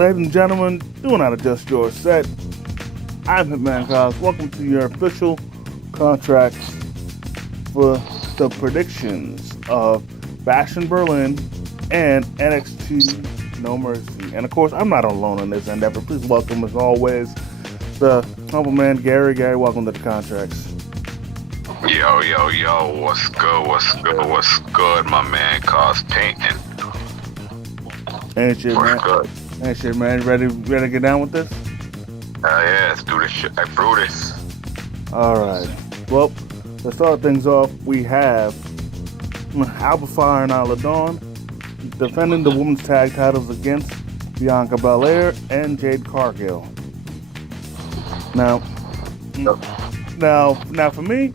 Ladies and gentlemen, do not adjust your set. I'm Hitman Cos. Welcome to your official contracts for the predictions of Bash in Berlin and NXT No Mercy. And of course, I'm not alone in this endeavor. Please welcome, as always, the humble man Gary. Gary, welcome to the contracts. Yo, what's good, my man, Cos Painting. Ain't shit, man. Good. Ain't shit, man. Ready to get down with this? Yeah, let's do this shit like Brutus. Alright. Well, to start things off, we have Alba Fire and Isla Dawn defending the women's tag titles against Bianca Belair and Jade Cargill. Now for me,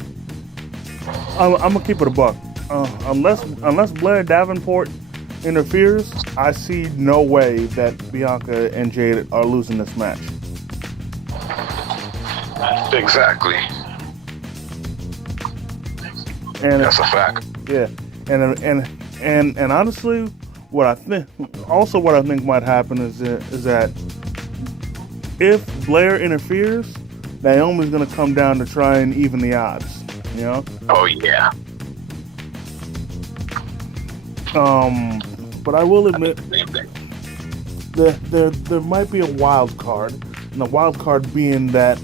I'm gonna keep it a buck. Unless Blair Davenport interferes, I see no way that Bianca and Jade are losing this match. Exactly. And that's a fact. Yeah, and honestly, what I think might happen is that if Blair interferes, Naomi's gonna come down to try and even the odds. You know? Oh yeah. But I will admit there might be a wild card, and the wild card being that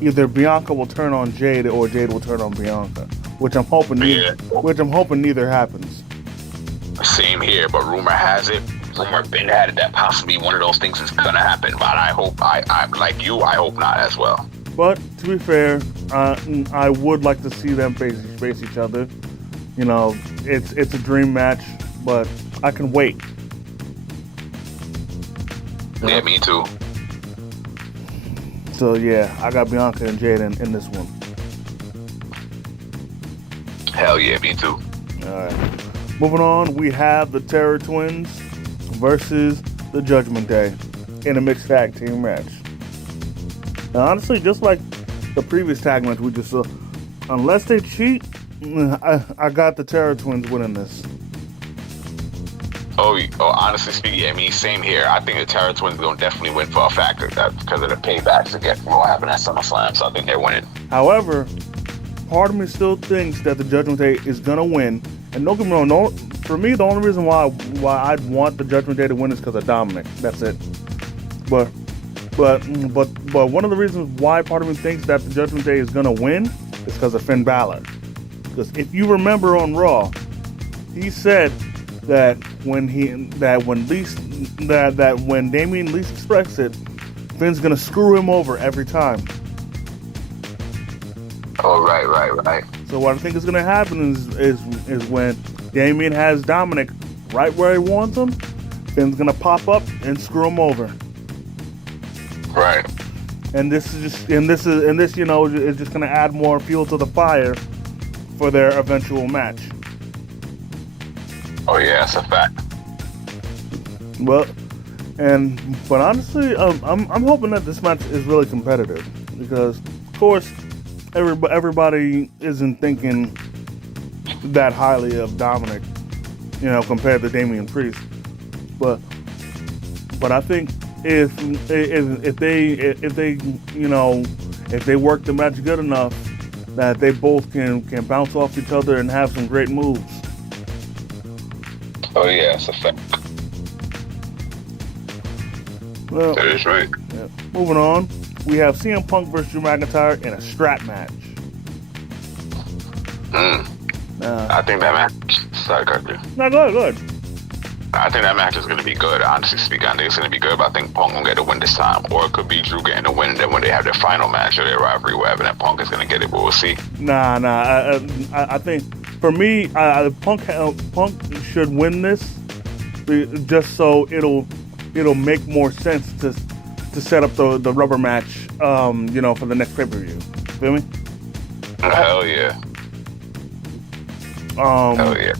either Bianca will turn on Jade or Jade will turn on Bianca, which I'm hoping neither happens. Same here, but rumor has it, been had it that possibly one of those things is gonna happen. But I hope I'm like you. I hope not as well. But to be fair, I would like to see them face each other. You know, it's a dream match, but I can wait. Yeah, me too. So yeah, I got Bianca and Jade in this one. Hell yeah, me too. Alright. Moving on, we have the Terror Twins versus the Judgment Day in a mixed tag team match. Now honestly, just like the previous tag match we just saw, unless they cheat, I got the Terror Twins winning this. Oh, honestly speaking, I mean, same here. I think the Terror Twins are going to definitely win for a factor. That's because of the paybacks to get from what happened at SummerSlam, so I think they're winning. However, part of me still thinks that the Judgment Day is going to win. And don't get me wrong, for me, the only reason why I'd want the Judgment Day to win is because of Dominic. That's it. But one of the reasons why part of me thinks that the Judgment Day is going to win is because of Finn Balor. Because if you remember on Raw, he said that when Damian least expects it, Finn's gonna screw him over every time. Oh, right. So what I think is gonna happen is when Damian has Dominic right where he wants him, Finn's gonna pop up and screw him over. Right. And this you know is just gonna add more fuel to the fire for their eventual match. Oh yeah, that's a fact. Well, but honestly, I'm hoping that this match is really competitive because, of course, everybody isn't thinking that highly of Dominic, you know, compared to Damian Priest. But I think if they work the match good enough, that they both can bounce off each other and have some great moves. Oh yeah, that's a fact. Well, that is right. Yeah. Moving on, we have CM Punk versus Drew McIntyre in a strap match. I think that match. Sorry, Carter. No, go ahead. I think that match is going to be good. Honestly speaking, I think it's going to be good, but I think Punk will get the win this time. Or it could be Drew getting the win, and then when they have their final match or their rivalry, whatever, then Punk is going to get it, but we'll see. Nah. I think, for me, Punk should win this just so it'll make more sense to set up the rubber match, you know, for the next pay-per-view. Feel me? Hell yeah. Hell yeah.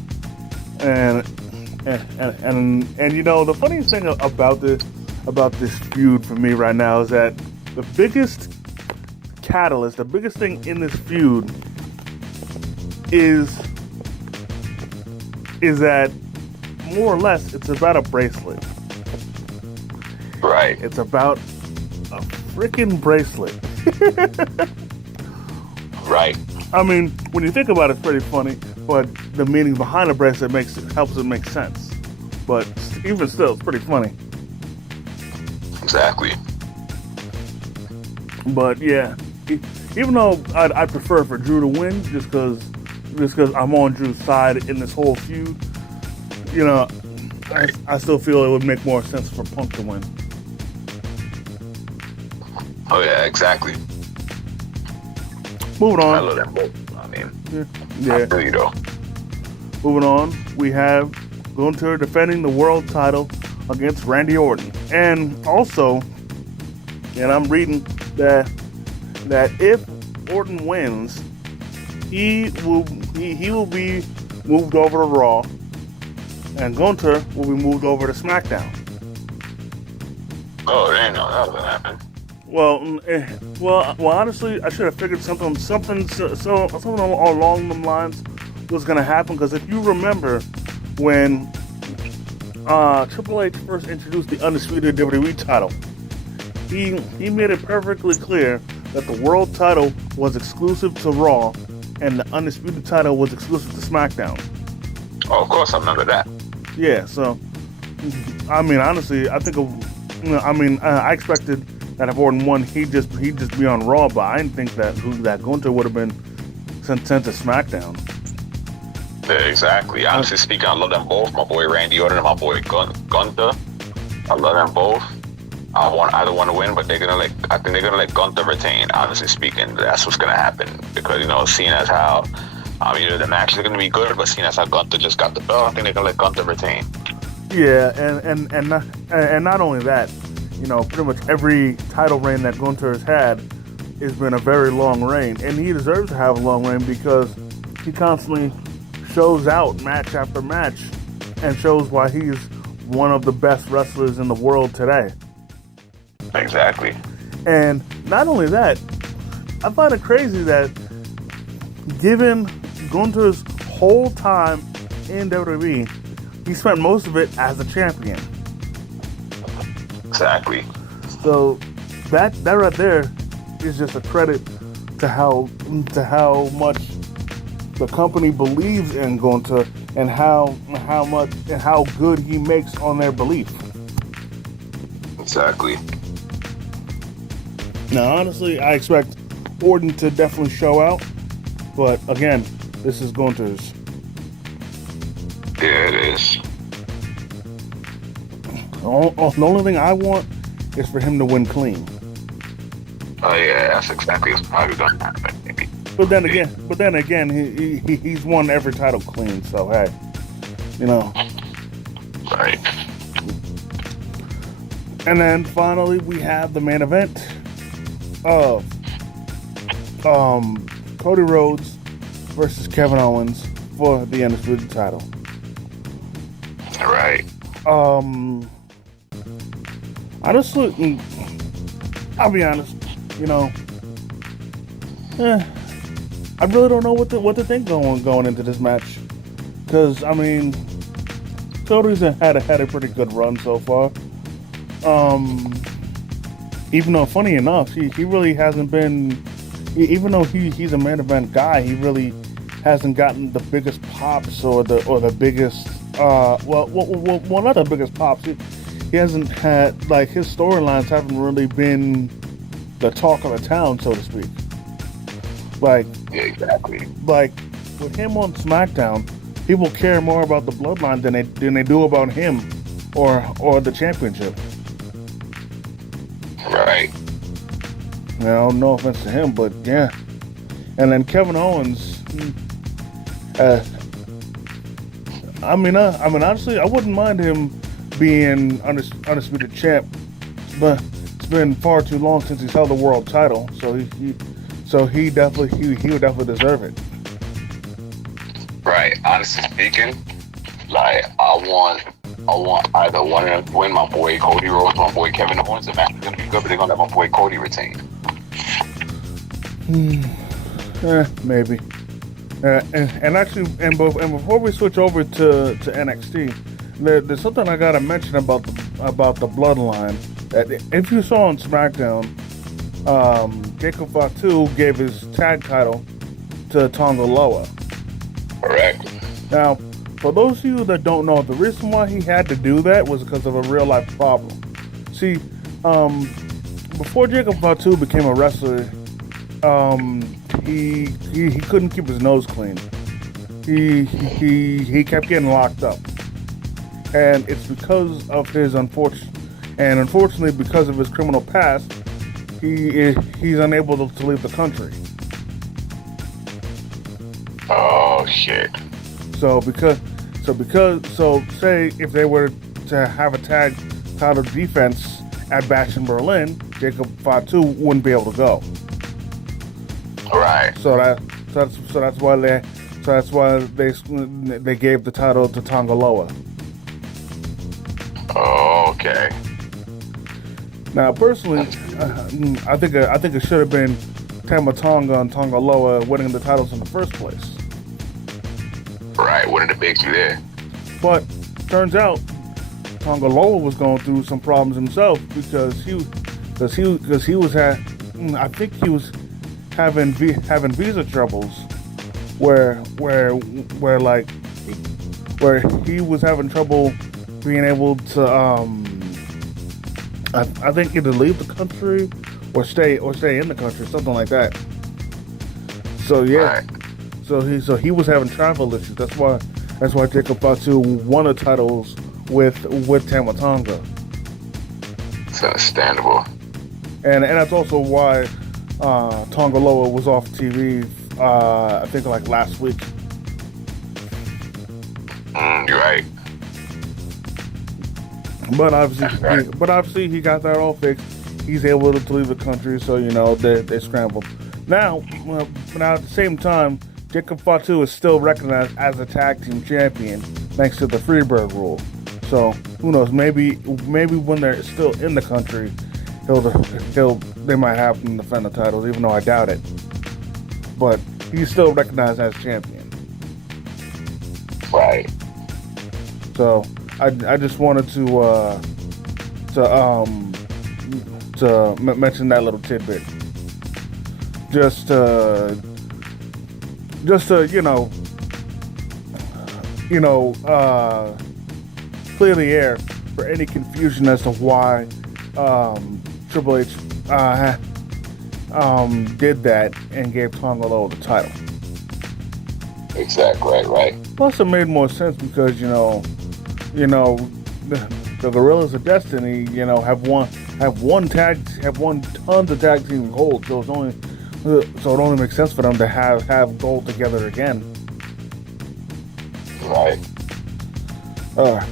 And you know, the funniest thing about this feud for me right now is that the biggest catalyst, the biggest thing in this feud is that more or less, it's about a bracelet. Right. It's about a freaking bracelet. Right. I mean, when you think about it, it's pretty funny, but the meaning behind the bracelet helps it make sense. But even still, it's pretty funny. Exactly. But yeah, even though I prefer for Drew to win, just because I'm on Drew's side in this whole feud, you know, I still feel it would make more sense for Punk to win. Oh yeah, exactly. Moving on. I love them both. I mean, Yeah. I feel you though. Moving on, we have Gunther defending the world title against Randy Orton, and also, and I'm reading that if Orton wins, he will be moved over to Raw, and Gunther will be moved over to SmackDown. Oh, they didn't know that was gonna happen. Well, honestly, I should have figured something along them lines was going to happen, because if you remember when Triple H first introduced the Undisputed WWE title, he made it perfectly clear that the world title was exclusive to Raw and the Undisputed title was exclusive to SmackDown. Oh, of course I remember that. Yeah, so I mean, honestly, I think I expected that if Orton won, he'd just be on Raw, but I didn't think that Gunther would have been sent to SmackDown. Yeah, exactly. Honestly speaking, I love them both. My boy Randy Orton and my boy Gunther. I love them both. I want either one to win, but I think they're gonna let Gunther retain. Honestly speaking, that's what's gonna happen, because seeing as how the matches are gonna be good, but seeing as how Gunther just got the belt, I think they're gonna let Gunther retain. Yeah, and not only that, pretty much every title reign that Gunther has had has been a very long reign, and he deserves to have a long reign because he constantly shows out match after match and shows why he's one of the best wrestlers in the world today. Exactly. And not only that, I find it crazy that given Gunther's whole time in WWE, he spent most of it as a champion. Exactly. So that right there is just a credit to how much the company believes in Gunther and how much and how good he makes on their belief. Exactly. Now, honestly, I expect Orton to definitely show out, but again, this is Gunther's. Yeah, it is. The only thing I want is for him to win clean. Oh yeah, that's exactly what's probably gonna happen. Maybe. But then again, he's won every title clean. So hey, Right. And then finally, we have the main event of Cody Rhodes versus Kevin Owens for the Undisputed title. Right. Honestly, I'll be honest. I really don't know what to think going into this match, because Cody's had a pretty good run so far. Even though, funny enough, he really hasn't been. Even though he's a main event guy, he really hasn't gotten the biggest pops or the biggest. Well, not the biggest pops. He hasn't had, his storylines haven't really been the talk of the town, so to speak. Yeah, exactly. With him on SmackDown, people care more about the bloodline than they do about him or the championship. Right. No offense to him, but yeah. And then Kevin Owens, honestly, I wouldn't mind him being undisputed champ, but it's been far too long since he's held the world title, so he would definitely deserve it. Right. Honestly speaking, I want either one of them to win. My boy Cody Rhodes, my boy Kevin Owens. The match is gonna be good, but they're gonna let my boy Cody retain. Maybe. And before we switch over to NXT, there's something I gotta mention about the bloodline. That if you saw on SmackDown, Jacob Fatu gave his tag title to Tonga Loa. Correct. Now, for those of you that don't know, the reason why he had to do that was because of a real life problem. See, before Jacob Fatu became a wrestler, he couldn't keep his nose clean. He kept getting locked up, and it's because of his unfortunately because of his criminal past, he's unable to leave the country. Oh shit. So say if they were to have a tag title defense at Bash in Berlin, Jacob Fatu wouldn't be able to go. Right. So that's why they gave the title to Tonga Loa. Okay. Now, personally, I think it should have been Tama Tonga and Tonga Loa winning the titles in the first place. Right. What are the big two there? But turns out Tonga Loa was going through some problems himself because he was having visa troubles where he was having trouble being able to I think either leave the country or stay in the country, something like that. So yeah. Right. So he was having travel issues. That's why Jacob Fatu won the titles with Tama Tonga. It's understandable. And that's also why Tonga Loa was off TV. I think like last week. You're right. But obviously he got that all fixed. He's able to leave the country, so they scrambled. Now at the same time, Jacob Fatu is still recognized as a tag team champion thanks to the Freebird rule. So who knows? Maybe when they're still in the country, they might have them defend the titles, even though I doubt it. But he's still recognized as champion. Right. So I just wanted to mention that little tidbit. Just to clear the air for any confusion as to why Triple H did that and gave Tonga Loa the title. Exactly. Right. Plus, it made more sense because the Gorillas of Destiny, have won tons of tag team gold, so it only makes sense for them to have gold together again. Right.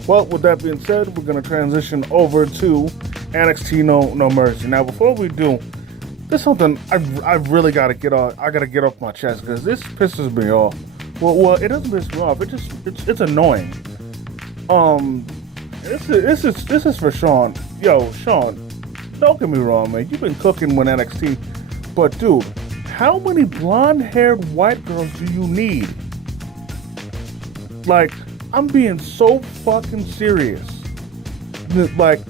Well, with that being said, we're gonna transition over to NXT No Mercy. Now, before we do, there's something I've really got to get off. I got to get off my chest because this pisses me off. Well, it doesn't piss me off. It's annoying. This is for Sean. Yo, Sean, don't get me wrong, man. You've been cooking with NXT, but dude, how many blonde-haired white girls do you need? Like, I'm being so fucking serious. Like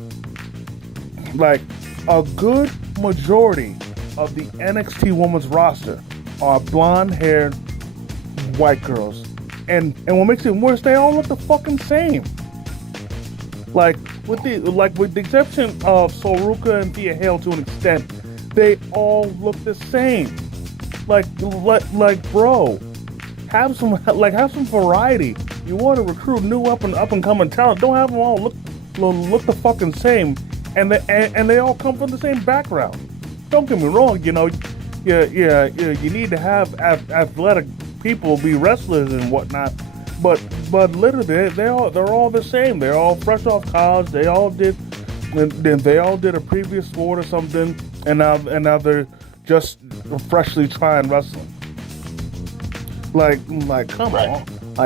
a good majority of the NXT women's roster are blonde-haired white girls, and what makes it worse, they all look the fucking same. With the exception of Soruka and Thea Hale to an extent, they all look the same. Bro, have some variety. You want to recruit new up and coming talent, don't have them all look the fucking same, and they all come from the same background. Don't get me wrong, you need to have athletic people be wrestlers and whatnot, but literally they're all the same. They're all fresh off college. They all did a previous sport or something, and now they're just freshly trying wrestling.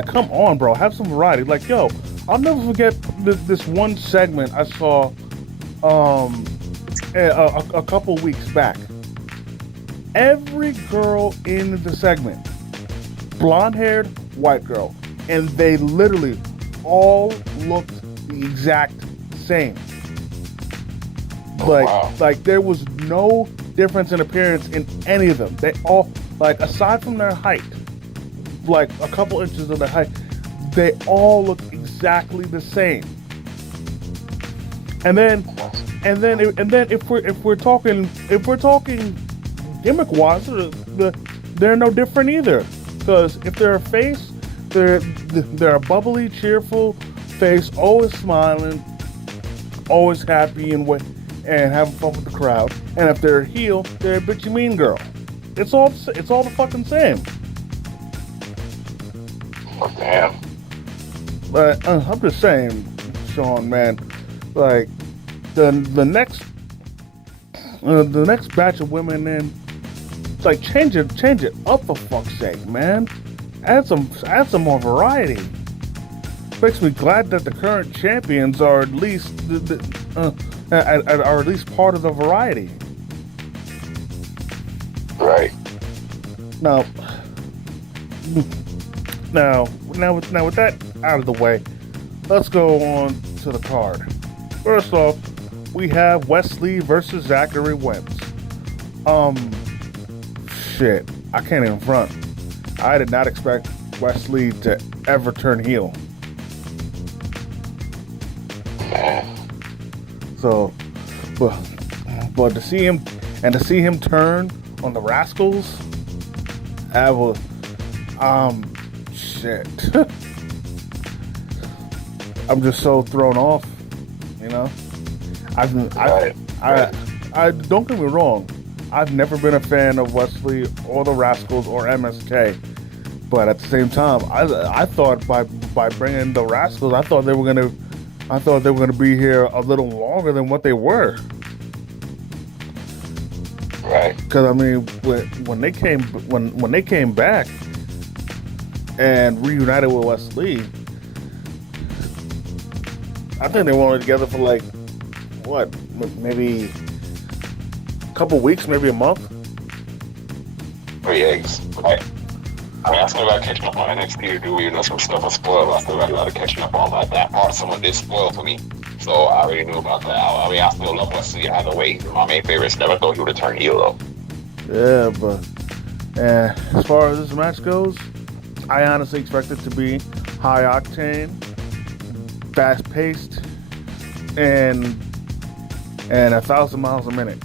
Come on, bro, have some variety. Yo, I'll never forget this one segment I saw a couple weeks back. Every girl in the segment, blonde-haired white girl, and they literally all looked the exact same. Oh, wow. Like there was no difference in appearance in any of them. They all, like, aside from their height, like a couple inches of their height, they all look exactly the same. And then if we're talking gimmick wise, they're no different either. Because if they're a face, they're a bubbly, cheerful face, always smiling, always happy and having fun with the crowd. And if they're a heel, they're a bitchy mean girl. It's all the fucking same. Oh, damn. But I'm just saying, Sean, man, like the next batch of women, in, it's like change it up for fuck's sake, man. Add some more variety. Makes me glad that the current champions are at least are at least part of the variety. Right. Now with that out of the way, let's go on to the card. First off, we have Wesley versus Zachary Wentz. Shit, I can't even front. I did not expect Wesley to ever turn heel. So, but to see him turn on the Rascals, that was shit. I'm just so thrown off, you know. I don't get me wrong. I've never been a fan of Wesley or the Rascals or MSK, but at the same time, I thought by bringing the Rascals, I thought they were gonna be here a little longer than what they were. Right. Because I mean, when they came back and reunited with Wesley, I think they were only together for like what, maybe a couple weeks, maybe a month. 3 eggs. Right. I mean, I still got catching up on NXT to do, you know, some stuff I spoiled. I still got a lot of catching up on that part. Someone did spoil for me, so I already knew about that. I mean, I still love Wesley either way. My main favorites. Never thought he would have turned heel though. Yeah, but as far as this match goes, I honestly expect it to be high octane, fast paced, and 1,000 miles a minute,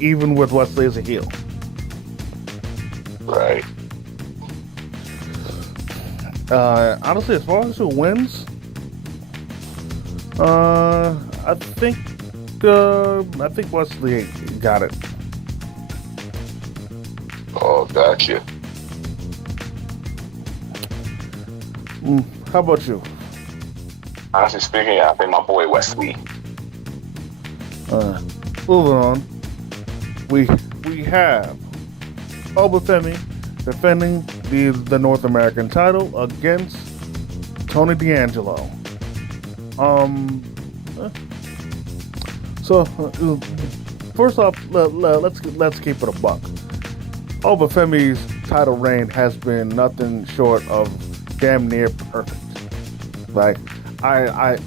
even with Wesley as a heel. Right. Honestly, as far as who wins, I think Wesley got it. Oh, gotcha. How about you? Honestly speaking, I think my boy Wesley. Moving on, we have Obafemi defending the North American title against Tony D'Angelo. So first off, let's keep it a buck. Obafemi's title reign has been nothing short of damn near perfect. Like I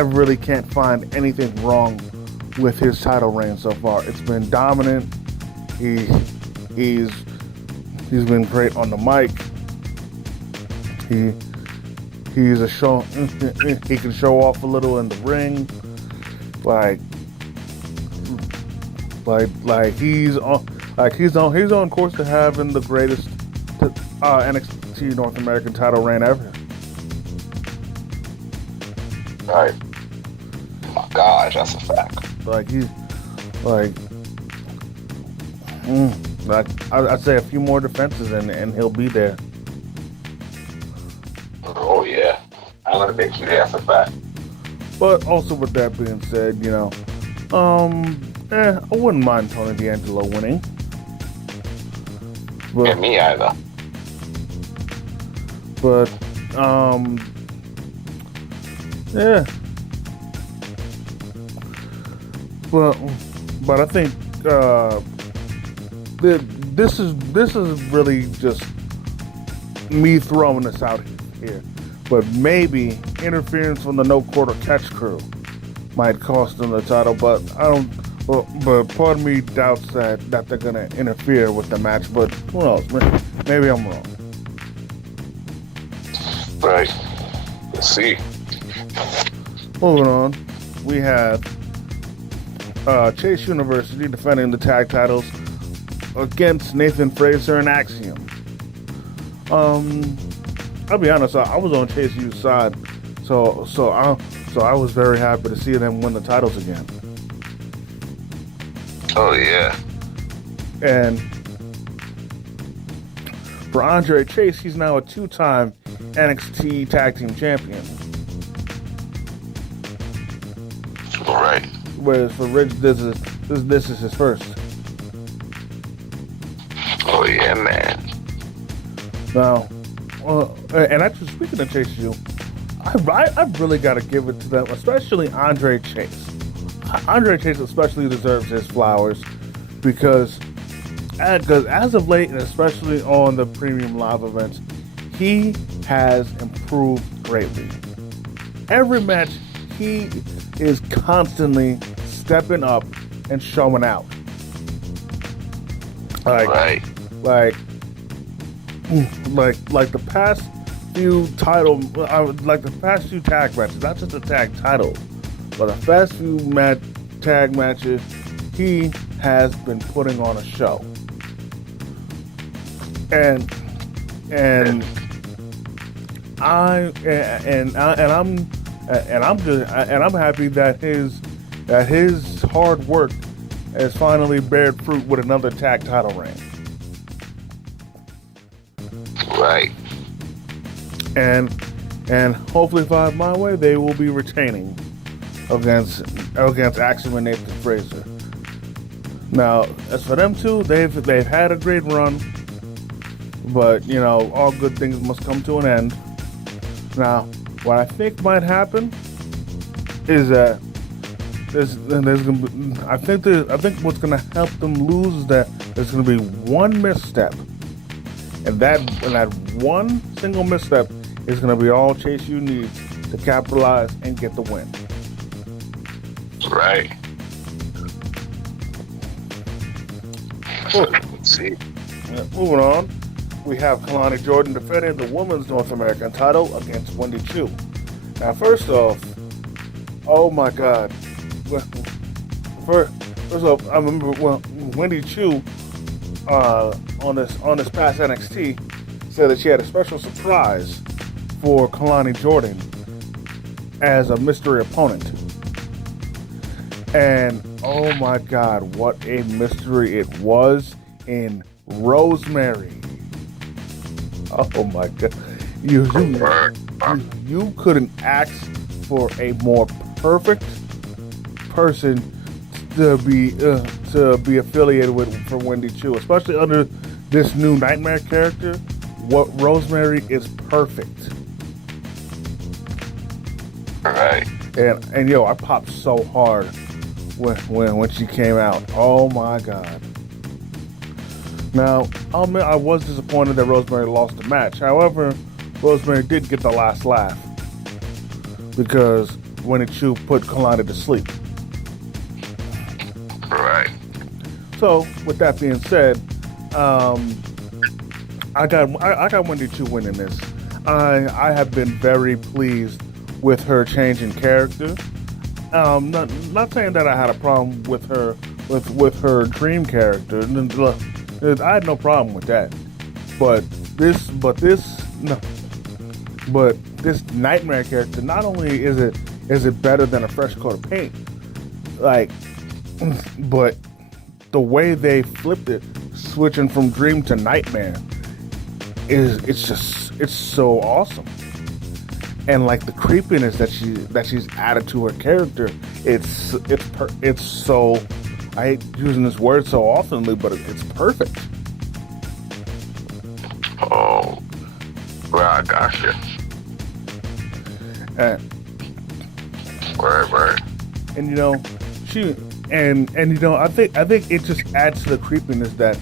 really can't find anything wrong with his title reign so far. It's been dominant. He's been great on the mic. He's a show. He can show off a little in the ring. He's on course to having the greatest NXT North American title reign ever. Right. Oh my gosh, that's a fact. I'd say a few more defenses and he'll be there. Oh yeah, I'm gonna make you there for that. But also with that being said, you know, I wouldn't mind Tony D'Angelo winning. But, Yeah, me either. But yeah. But I think this is really just me throwing this out here. But maybe interference from the no quarter catch crew might cost them the title, but I don't. Well, but part of me doubts that they're gonna interfere with the match. But who knows? Maybe I'm wrong. Right. Let's see. Moving on, we have Chase University defending the tag titles against Nathan Frazer and Axiom. I'll be honest, I was on Chase U's side, so I was very happy to see them win the titles again. Oh yeah. And for Andre Chase, he's now a 2-time NXT Tag Team Champion. Right. Whereas for Rich, this is his first. Oh yeah, man. Now, and actually speaking of Chase U, I really got to give it to them, especially Andre Chase. Andre Chase especially deserves his flowers because as of late, and especially on the premium live events, he has improved greatly. Every match, he is constantly stepping up and showing out. Like the past few past few tag matches, not just the tag title, but the past few tag matches, he has been putting on a show. And I'm happy that his hard work has finally bared fruit with another tag title reign. Right. And hopefully, if I have my way, they will be retaining against Axiom and Nathan Frazer. Now, as for them two, they've had a great run, but you know, all good things must come to an end. Now, what I think might happen is that I think what's gonna help them lose is that there's gonna be one misstep, and that one single misstep is gonna be all Chase U needs to capitalize and get the win. Right. Let's see. Moving on, we have Kalani Jordan defending the women's North American title against Wendy Chu. Now, first off, oh my God. First off, I remember Wendy Chu on this past NXT said that she had a special surprise for Kalani Jordan as a mystery opponent. And oh my God, what a mystery it was in Rosemary. Oh my God. You couldn't ask for a more perfect person to be affiliated with for Wendy Chu, especially under this new Nightmare character. What Rosemary is perfect. Right. And yo, I popped so hard when she came out. Oh my God. Now, I'll admit I was disappointed that Rosemary lost the match. However, Rosemary did get the last laugh because Wendy Chu put Kalani to sleep. Right. So, with that being said, I got Wendy Chu winning this. I have been very pleased with her change in character. Not saying that I had a problem with her with her dream character. I had no problem with that. But this Nightmare character, not only is it better than a fresh coat of paint, but the way they flipped it, switching from Dream to Nightmare, it's so awesome. And like the creepiness that she's added to her character, it's so, I hate using this word so oftenly, but it's perfect. Oh, well, I gotcha. Right. And you know, I think it just adds to the creepiness that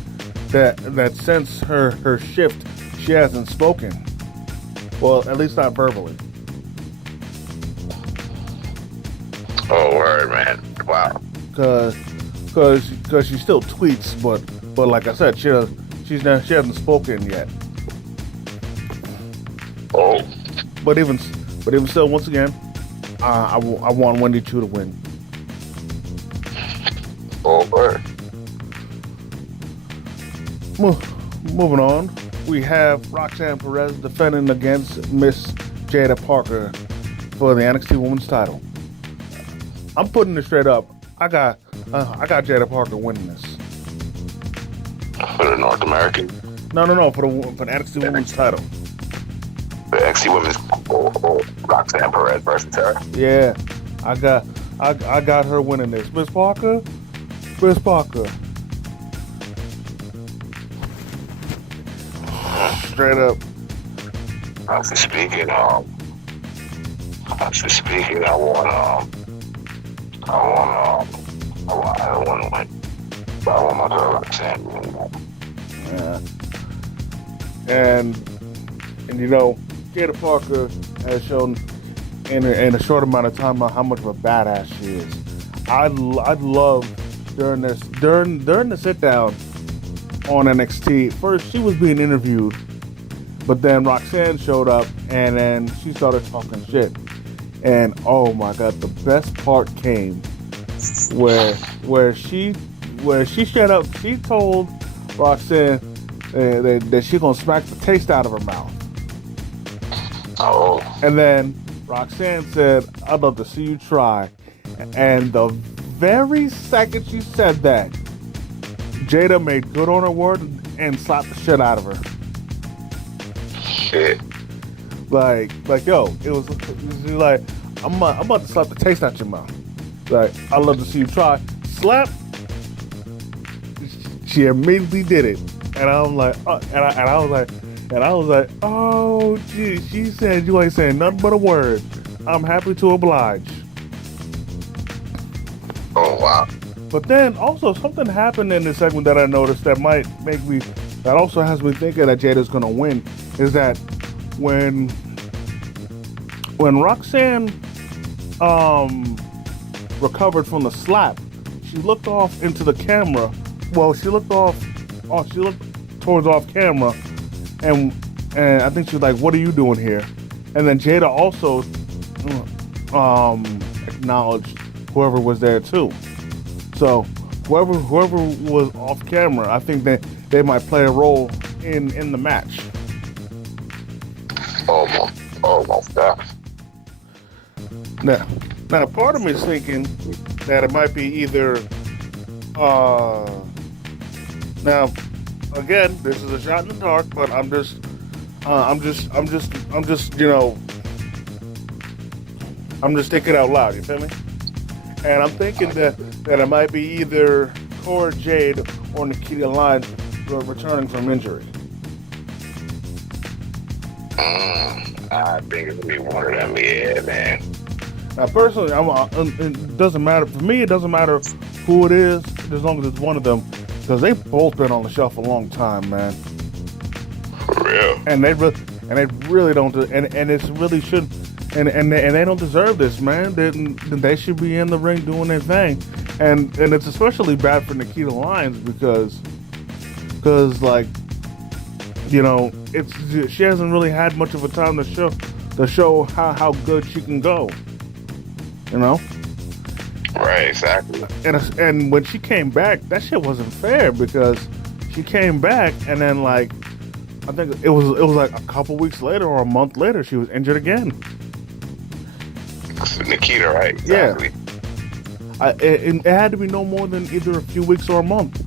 since her shift, she hasn't spoken. Well, at least not verbally. man. Wow. Cause she still tweets, but like I said, she hasn't spoken yet. Oh. But even still, once again, I want Wendy Chu to win. Oh, bird. Moving on, we have Roxanne Perez defending against Miss Jada Parker for the NXT Women's title. I'm putting it straight up. I got Jada Parker winning this. For the North American? No, for the NXT Women's title. The NXT Women's Roxanne Perez versus her? Yeah, I got her winning this. Miss Parker. Straight up. Actually speaking, I don't want to win, but I want my girl Roxanne to win. Yeah. And you know, Jada Parker has shown in a short amount of time how much of a badass she is. I'd love during the sit down on NXT. First, she was being interviewed, but then Roxanne showed up, and then she started talking shit. And oh my god, the best part came where she straight up she told Roxanne that she gonna smack the taste out of her mouth. Oh. And then Roxanne said, "I'd love to see you try." And the very second she said that, Jada made good on her word and slapped the shit out of her. Shit. Like yo, it was like, I'm about to slap the taste out your mouth. Like, I'd love to see you try. Slap. She immediately did it, and I'm like, and I was like, oh, gee, she said you ain't saying nothing but a word. I'm happy to oblige. Oh wow. But then also something happened in this segment that I noticed that also has me thinking that Jada's gonna win, is that when Roxanne recovered from the slap, she looked off into the camera. Well, she looked towards off camera, and I think she was like, "What are you doing here?" And then Jada also acknowledged whoever was there too. So whoever was off camera, I think that they might play a role in the match. Almost definitely. Now, part of me is thinking that it might be either. Now, again, this is a shot in the dark, but I'm just, you know, I'm just thinking out loud. You feel me? And I'm thinking that it might be either Cora Jade or Nikita Lyons returning from injury. I think it's gonna be one of them. Yeah, man. Now, personally, it doesn't matter for me. It doesn't matter who it is, as long as it's one of them, because they've both been on the shelf a long time, man. For real. And they really don't. And it's really should. And they don't deserve this, man. They should be in the ring doing their thing. And it's especially bad for Nikita Lyons because like, you know, she hasn't really had much of a time to show how good she can go. You know? Right, exactly. And when she came back, that shit wasn't fair, because she came back and then, like, I think it was like a couple weeks later or a month later, she was injured again. Nikita, right? Exactly. Yeah. It had to be no more than either a few weeks or a month.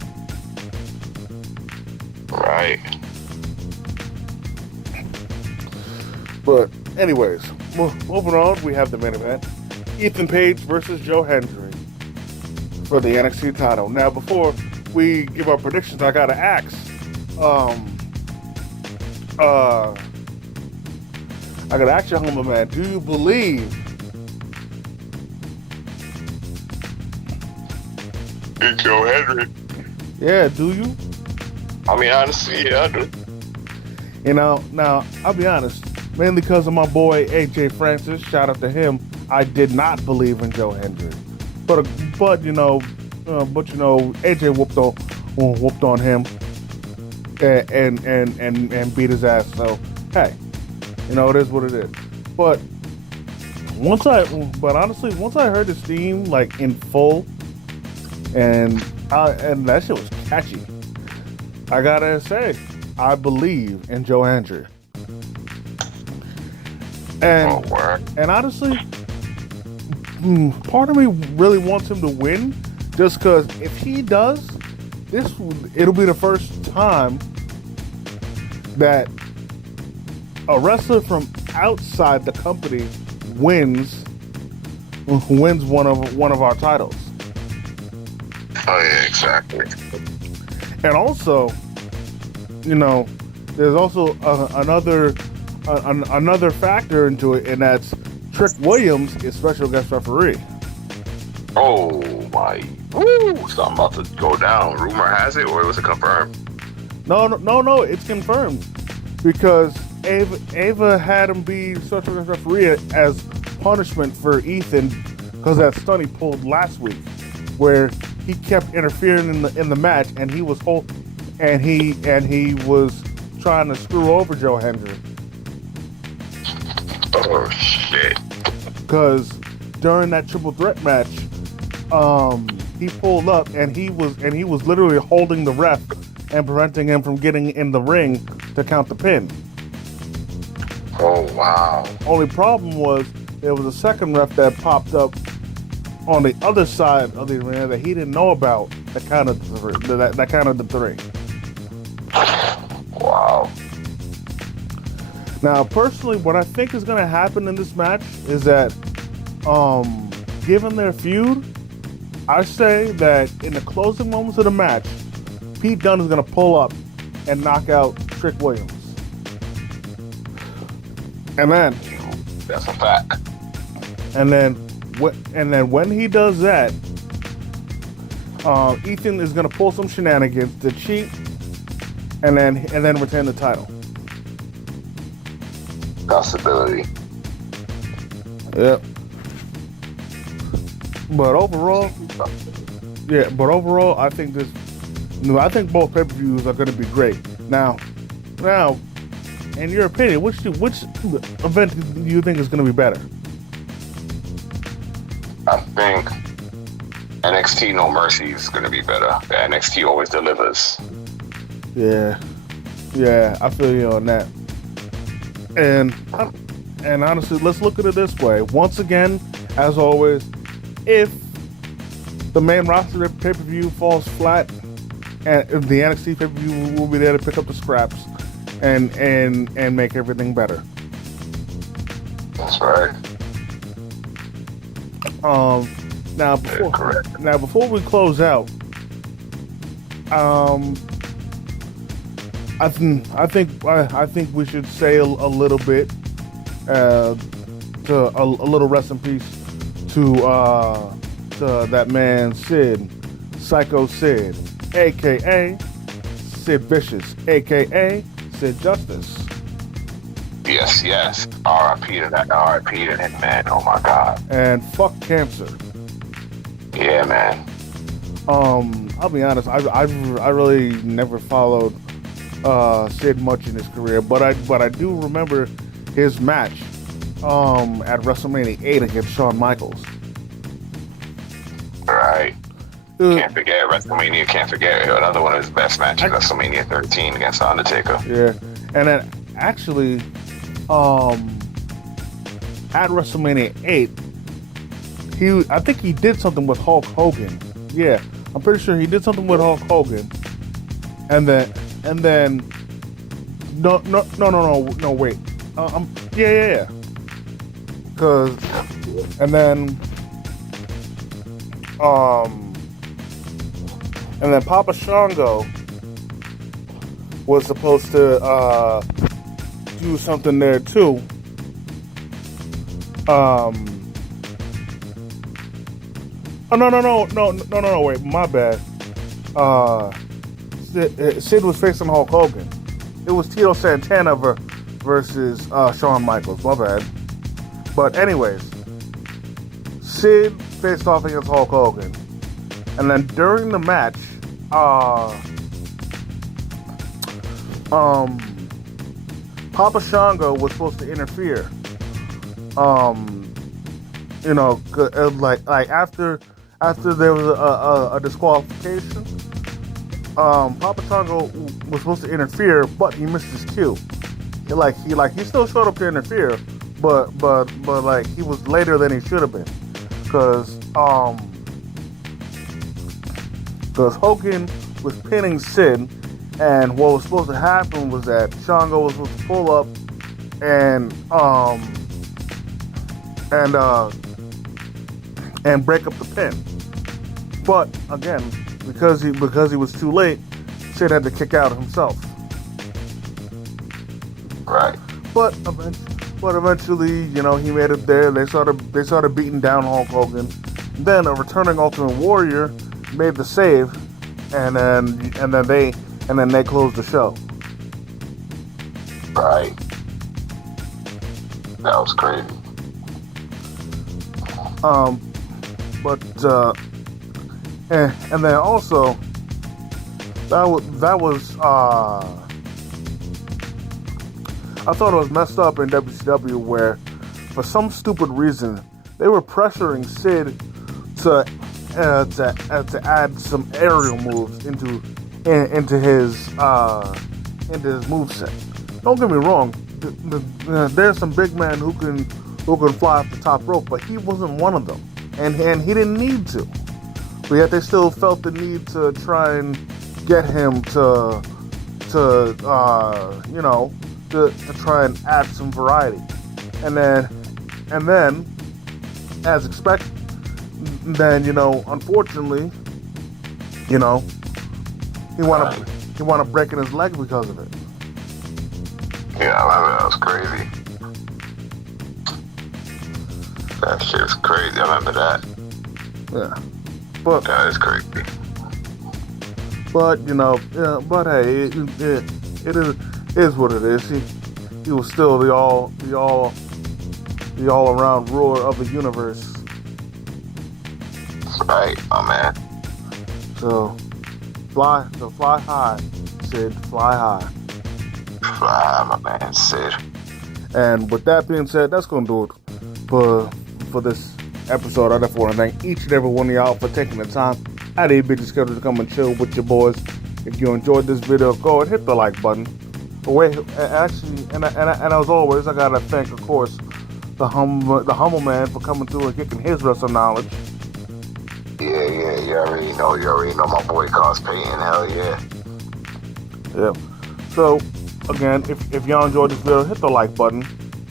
Right. But anyways, moving on, we have the main event: Ethan Page versus Joe Hendry for the NXT title. Now, before we give our predictions, I gotta ask, you, humble man, do you believe Joe Hendry? Yeah, do you? I mean, honestly, yeah, I do. You know, now, I'll be honest, mainly because of my boy AJ Francis, shout out to him, I did not believe in Joe Hendry. but AJ whooped on him and beat his ass. So hey, it is what it is. But honestly, once I heard this theme like in full, and that shit was catchy, I gotta say, I believe in Joe Hendry. And honestly, part of me really wants him to win, just because if he does, it'll be the first time that a wrestler from outside the company wins one of our titles. Oh yeah, exactly. And also, there's also another factor into it, and that's Trick Williams is special guest referee. Oh my! Woo! Something about to go down. Rumor has it, or was it confirmed? No, it's confirmed because Ava had him be special guest referee as punishment for Ethan because that stunt he pulled last week, where he kept interfering in the match, and he was trying to screw over Joe Hendry. Oh shit! Because during that triple threat match, he pulled up and he was literally holding the ref and preventing him from getting in the ring to count the pin. Oh wow! Only problem was there was a second ref that popped up on the other side of the arena that he didn't know about that counted the three. Wow. Now, personally, what I think is going to happen in this match is that, given their feud, I say that in the closing moments of the match, Pete Dunne is going to pull up and knock out Trick Williams. And then, that's a fact. And then when he does that, Ethan is going to pull some shenanigans to cheat, and then retain the title. Possibility. Yep. But overall, I think both pay-per-views are going to be great. Now, in your opinion, which event do you think is going to be better? I think NXT No Mercy is going to be better. The NXT always delivers. Yeah, I feel you on that. And honestly, let's look at it this way. Once again, as always, if the main roster pay-per-view falls flat, and the NXT pay-per-view will be there to pick up the scraps and make everything better. That's right. Now before we close out, I think we should say a little bit to a little rest in peace to that man Sid, Psycho Sid, aka Sid Vicious, aka Sid Justice. Yes. R.I.P. to that. R.I.P. to Hitman. Oh my God. And fuck cancer. Yeah, man. I'll be honest. I really never followed Sid much in his career, but I do remember his match at WrestleMania 8 against Shawn Michaels. Right. Can't forget WrestleMania. Can't forget another one of his best matches, WrestleMania 13 against The Undertaker. Yeah, and then actually, at WrestleMania 8, I think he did something with Hulk Hogan. Yeah, I'm pretty sure he did something with Hulk Hogan, and then no, wait, yeah, because, and then Papa Shango was supposed to do something there too. No, wait, my bad. Sid was facing Hulk Hogan. It was Tito Santana versus Shawn Michaels, my bad. But anyways, Sid faced off against Hulk Hogan. And then during the match, Papa Shango was supposed to interfere. Like after there was a disqualification, Papa Shango was supposed to interfere, but he missed his cue. He still showed up to interfere, but like he was later than he should have been, because Hogan was pinning Sid, and what was supposed to happen was that Shango was supposed to pull up and break up the pin. But again, because he was too late, Sid had to kick out himself. Right. But eventually, he made it there. They started beating down Hulk Hogan. Then a returning Ultimate Warrior made the save, and then they closed the show. Right. That was crazy. And then also that was I thought it was messed up in WCW, where for some stupid reason they were pressuring Sid to add some aerial moves into his moveset. Don't get me wrong, there's some big men who can fly off the top rope, but he wasn't one of them, and he didn't need to. But yet they still felt the need to try and get him to try and add some variety. And then as expected, unfortunately, he wound up breaking his leg because of it. Yeah, that was crazy. That shit was crazy. I remember that. Yeah. But that is crazy. But but hey, it is what it is. He was still the all around ruler of the universe. That's right, my man. So fly high, Sid. Fly high. Fly, my man, Sid. And with that being said, that's gonna do it for this episode. I definitely want to thank each and every one of y'all for taking the time out of your busy schedule to come and chill with your boys. If you enjoyed this video, go and hit the like button. And as always, I gotta thank, of course, the humble man for coming through and kicking his wrestling knowledge. Yeah, you already know my boy cosplaying. Hell yeah. Yeah. So again, if y'all enjoyed this video, hit the like button.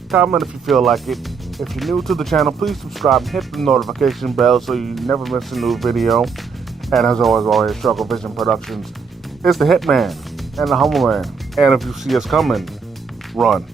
Comment if you feel like it. If you're new to the channel, please subscribe and hit the notification bell so you never miss a new video. And as always, Struggle Vision Productions. It's the Hitman and the Humble Man. And if you see us coming, run.